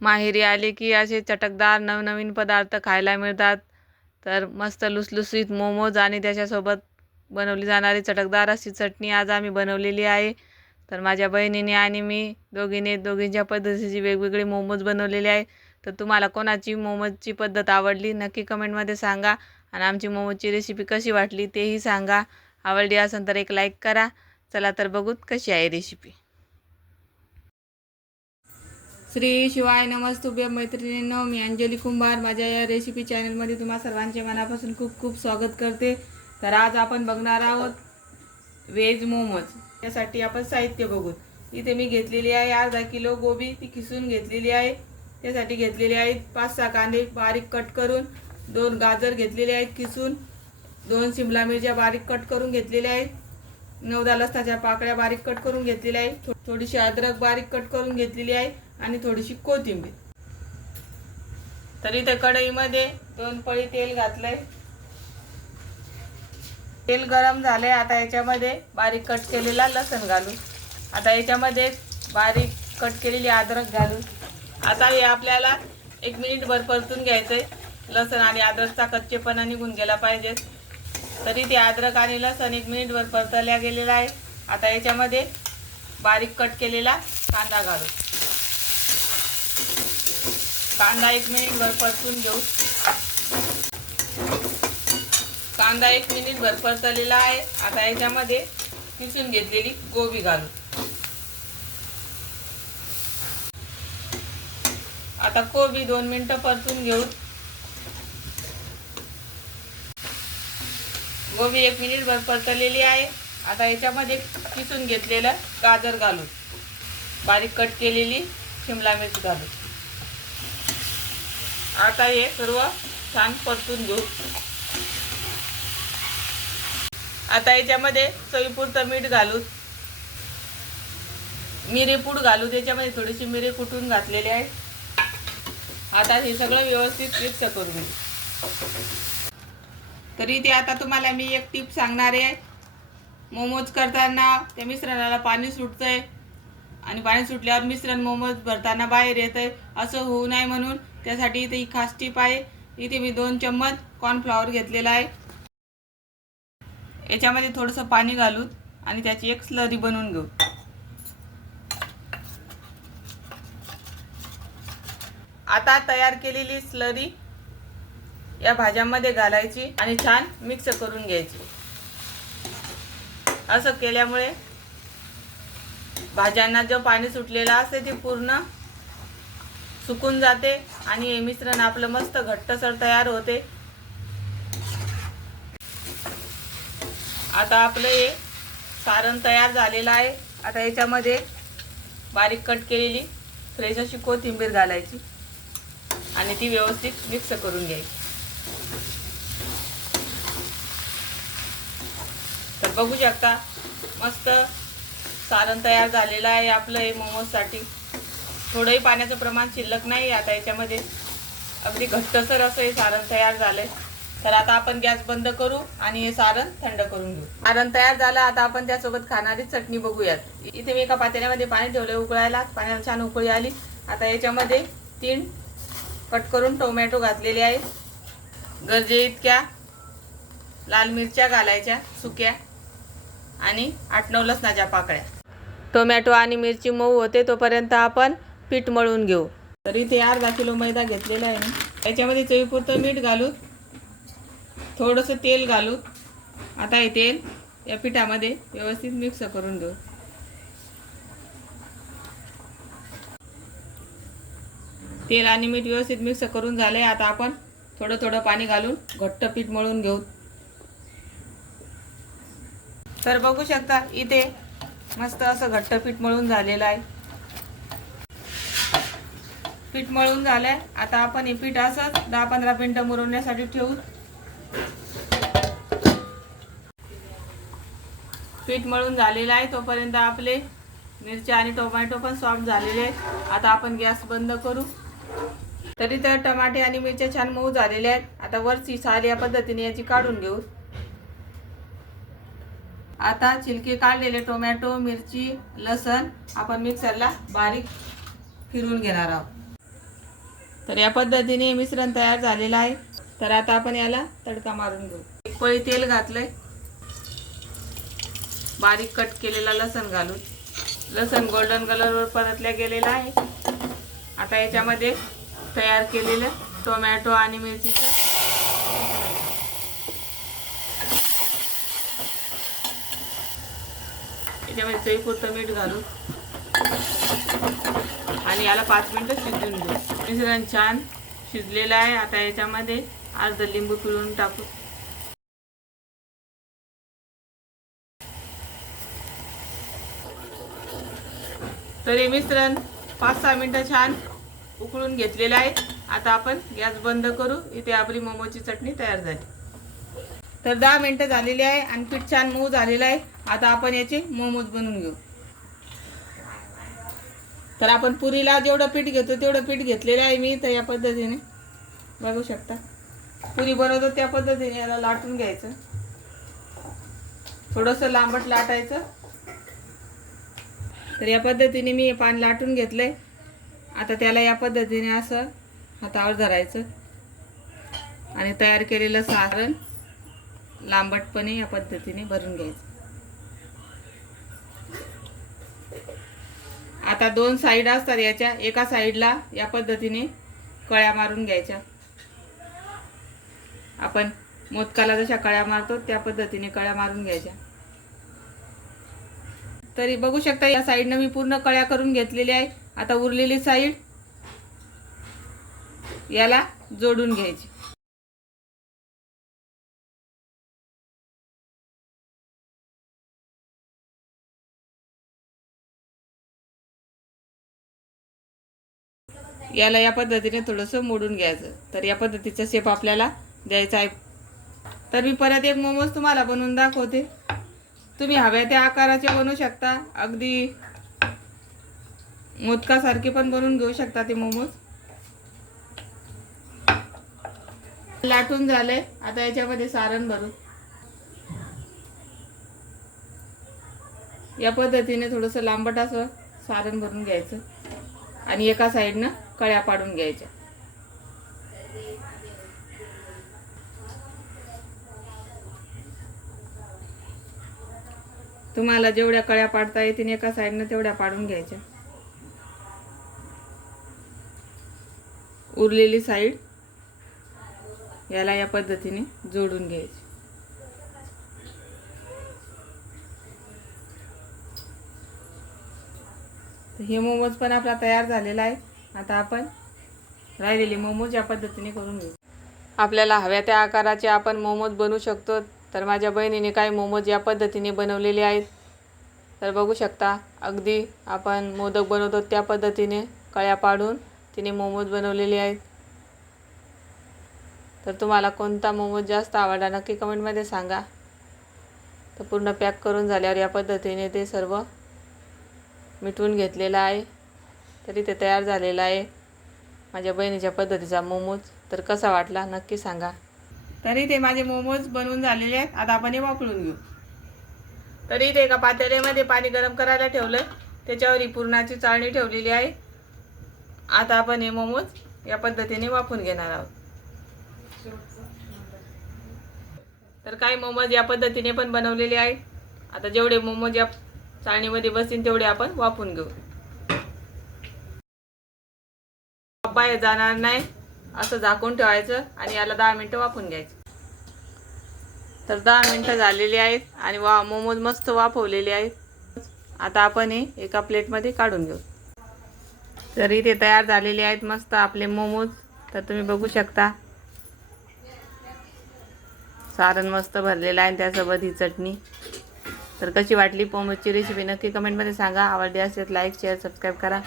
माहेरी आले की असे चटकदार नवनवीन पदार्थ खायला मिळतात. तर मस्त लुसलुसीत मोमोज आणि त्याच्यासोबत बनवली जाणारी चटकदार अशी चटणी आज आम्ही बनवलेली आहे. तर माझ्या बहिणीने आणि मी दोघींच्या पद्धतीची वेगवेगळे मोमोज बनवलेले आहे. तर तुम्हाला कोणाची मोमोजची पद्धत आवडली नक्की कमेंटमध्ये सांगा आणि आमची मोमोजची रेसिपी कशी वाटली तेही सांगा. आवडली असेल तर एक लाईक करा. चला तर बघूत कशी आहे रेसिपी. श्री शिवाय नमस्तुभ्य मैत्रिणींनो, मी अंजली कुंभार. माझ्या या रेसिपी चॅनलमध्ये तुम्हा सर्वांचे मनापासून खूप खूप स्वागत करते. तर आज आपण बघणार आहोत व्हेज मोमोज. त्यासाठी आपण साहित्य बघू. इथे मी घेतलेली आहे अर्धा किलो गोबी, ती खिसून घेतलेली आहे. त्यासाठी घेतलेले आहेत 5-6 कांदे बारीक कट करून, 2 गाजर घेतलेले आहेत खिसून, 2 शिमला मिरच्या बारीक कट करून घेतलेल्या आहेत, 9-10 लसणाच्या पाकळ्या बारीक कट करून घेतलेल्या आहेत, थोडीशी अद्रक बारीक कट करून घेतलेली आहे आणि थोडीशी कोथिंबीर. तर इथे कढईमध्ये 2 पळी तेल घातलंय. तेल गरम झाले. आता याच्यामध्ये बारीक कट केलेला लसण घालू. आता याच्यामध्ये बारीक कट केलेली अद्रक घालू. आता हे आपल्याला 1 मिनिटभर परतून घ्यायचंय. लसण आणि अद्रकचा कच्चेपणा निघून गेला पाहिजे. तरी ते अद्रक आणि लसण 1 मिनिटभर परतल्या गेलेला आहे. आता याच्यामध्ये बारीक कट केलेला कांदा घालू. कांदा 1 मिनिटभर परतून घेऊ. कांदा 1 मिनिटभर परतलेला आहे. आता याच्यामध्ये किसून घेतलेली गोबी घालू. आता कोबी 2 मिनिटं परतून घेऊ. गोबी 1 मिनिटभर परतलेली आहे. आता याच्यामध्ये किसून घेतलेलं गाजर घालू. बारीक कट केलेली शिमला मिरची घालू. आता हे सर्व छान परतून घेऊ. आता याच्यामध्ये चवीपुरतं मीठ घालू. मिरेपूड घालू. त्याच्यामध्ये थोडीशी मिरे कुटून घातलेले आहे. आता हे सगळं व्यवस्थित मिक्स करून घेऊ. तरी ते आता तुम्हाला मी एक टिप सांगणार आहे. मोमोज करताना त्या मिश्रणाला पाणी सुटतंय आणि पाणी सुटल्यावर मिश्रण मोमोज भरताना बाहेर येतंय, असं होऊ नये म्हणून त्यासाठी इथे ही खास टिप आहे. इथे मी 2 चम्मच कॉर्नफ्लॉवर घेतलेला आहे. याच्यामध्ये थोडंसं पाणी घालू आणि त्याची एक स्लरी बनवून घेऊ. आता तयार केलेली स्लरी या भाज्यांमध्ये घालायची आणि छान मिक्स करून घ्यायची. असं केल्यामुळे भाज्यांना जो पाणी सुटलेला असते ते पूर्ण सुकून जाते आणि हे मिश्रण आपलं मस्त घट्टसर तयार होते. आता आपलं हे सारण तयार झालेलं आहे. आता याच्यामध्ये बारीक कट केलेली फ्रेश अशी कोथिंबीर घालायची आणि ती व्यवस्थित मिक्स करून घ्यायची. तर बघू शकता मस्त सारण तयार झालेलं आहे आपलं हे मोमोजसाठी. थोडंही पाण्याचं प्रमाण शिल्लक नाही. आता याच्यामध्ये अगदी घट्टसर असं हे सारण तयार झालंय. तर आता आपण गॅस बंद करू आणि हे सारण थंड करून घेऊ. सारण तयार झालं. आता आपण त्यासोबत खाणारी चटणी बघूयात. इथे मी एका पातेल्यामध्ये पाणी ठेवले उकळायला. पाण्याला छान उकळी आली. आता याच्यामध्ये 3 कट करून टोमॅटो घातलेले आहेत. गरजे इतक्या लाल मिरच्या घालायच्या सुक्या आणि 8-9 लसणाच्या पाकळ्या. टोमॅटो आणि मिरची मऊ होते तोपर्यंत आपण पीठ मळून घेऊ. तर इथे अर्धा किलो मैदा घेतलेला आहे. याच्यामध्ये चवीपुरतं मीठ घालू. थोडंसं तेल घालू. आता हे तेल या पिठामध्ये व्यवस्थित मिक्स करून घेऊ. तेल आणि मीठ व्यवस्थित मिक्स करून झाले. आता आपण थोडं थोडं पाणी घालून घट्ट पीठ मळून घेऊ. तर बघू शकता इथे मस्त असं घट्ट पीठ मळून झालेलं आहे. पीठ मळून झालंय. आता आपण हे पीठ असंच 10-15 मिनिटं मुरवण्यासाठी ठेवू. पीठ मळून झालेलं आहे तोपर्यंत आपले मिरच्या आणि टोमॅटो पण सॉफ्ट झालेले आहेत. आता आपण गॅस बंद करू. तरी तर टमाटे आणि मिरच्या छान मऊ झालेल्या आहेत. आता वरची साल या पद्धतीने याची काढून घेऊ. आता छिलके काढलेले टोमॅटो, मिरची, लसण आपण मिक्सरला बारीक फिरवून घेणार आहोत. तर या पद्धतीने मिश्रण तयार झालेलं आहे. तर आता आपण याला तडका मारून घेऊ. एक पळी तेल घातलंय. बारीक कट केलेला लसण घालून, लसण गोल्डन कलरवर परतल्या गेलेला आहे. आता याच्यामध्ये तयार केलेलं टोमॅटो आणि मिरचीचं याच्यामध्ये चवीपुरतं मीठ घालून आणि याला 5 मिनिटं शिजवून घेऊ. मिश्रण छान शिजलेलं आहे. आता याच्यामध्ये अर्धा लिंबू पिळून टाकू. तर हे मिश्रण 5-6 मिनिटं छान उकळून घेतलेलं आहे. आता आपण गॅस बंद करू. इथे आपली मोमोची चटणी तयार झाली. तर 10 मिनिटं झालेली आहे आणि पीठ छान मऊ झालेलं आहे. आता आपण याचे मोमोज बनवून घेऊ. तर आपण पुरीला जेवढं पीठ घेतो तेवढं पीठ घेतलेलं आहे मी. तर या पद्धतीने बघू शकता पुरी बनवतो त्या पद्धतीने याला लाटून घ्यायचं. थोडंसं लांबट लाटायचं. तर या पद्धतीने मी हे पान लाटून घेतलंय. आता त्याला या पद्धतीने असं हातावर धरायचं आणि तयार केलेलं सारण लांबटपणे या पद्धतीने भरून घ्यायचं. आता 2 साईड असतात याच्या. एका साईडला या पद्धतीने कळ्या मारून घ्यायच्या. आपण मोदकाला जशा कळ्या मारतो त्या पद्धतीने कळ्या मारून घ्यायच्या. तरी बघू शकता या साईडनं मी पूर्ण कळ्या करून घेतलेल्या आहे. आता उरलेली साईड याला जोडून घ्यायची. याला या पद्धतीने थोडंसं मोडून घ्यायचं. तर या पद्धतीचा शेप आपल्याला द्यायचा आहे. तर मी परत एक मोमोज तुम्हाला बनवून दाखवते. तुम्ही हव्या त्या आकाराचे बनवू शकता. अगदी मोदकासारखे पण बनवून घेऊ शकता ते मोमोज. लाटून झाले. आता याच्यामध्ये सारण भरू. या पद्धतीने थोडंसं लांबट असं सारण भरून घ्यायचं आणि एका साईडनं कळ्या पाडून घ्यायच्या. तुम्हाला जेवढ्या कळ्या पाडता येतील एका साईडनं तेवढ्या पाडून घ्यायच्या. उरलेली साईड याला या पद्धतीने जोडून घ्यायची. हे मोमोज पण आपला तयार झालेला आहे. आता आपण राहिलेले मोमोज या पद्धतीने करून घेऊ. आपल्याला हव्या त्या आकाराचे आपण मोमोज बनवू शकतो. तर माझ्या बहिणीने काही मोमोज या पद्धतीने बनवलेले आहेत. तर बघू शकता अगदी आपण मोदक बनवतो त्या पद्धतीने कळ्या पाडून तिने मोमोज बनवलेले आहेत. तर तुम्हाला कोणता मोमोज जास्त आवडला नक्की कमेंटमध्ये सांगा. तर पूर्ण पॅक करून झाल्यावर या पद्धतीने ते सर्व मिटवून घेतलेलं आहे. तरी ते तयार झालेलं आहे माझ्या बहिणीच्या पद्धतीचा मोमोज. तर कसा वाटला नक्की सांगा. तरी ते माझे मोमोज बनवून झालेले आहेत. आता आपण हे वापरून घेऊ. तरी ते एका पातेल्यामध्ये पाणी गरम करायला ठेवलं. त्याच्यावर ही पुरणाची चाळणी ठेवलेली आहे. आता आपण हे मोमोज या पद्धतीने वापरून घेणार आहोत. तर काही मोमोज या पद्धतीने पण बनवलेले आहेत. आता जेवढे मोमोज या चाळणीमध्ये बसतील तेवढे आपण वापरून घेऊ. बाहेर जाणार नाही असं झाकून ठेवायचं आणि याला 10 मिनिटं वाफवून घ्यायचं. तर 10 मिनिटं झालेली आहेत आणि मोमोज मस्त वाफवलेले आहेत. आता आपण हे एका प्लेटमध्ये काढून घेऊ. तर इथे तयार झालेले आहेत मस्त आपले मोमोज. तर तुम्ही बघू शकता सारण मस्त भरलेलं आहे त्यासोबत ही चटणी. तर कशी वाटली मोमोजची रेसिपी नक्की कमेंटमध्ये सांगा. आवडली असेल लाईक शेअर सबस्क्राईब करा.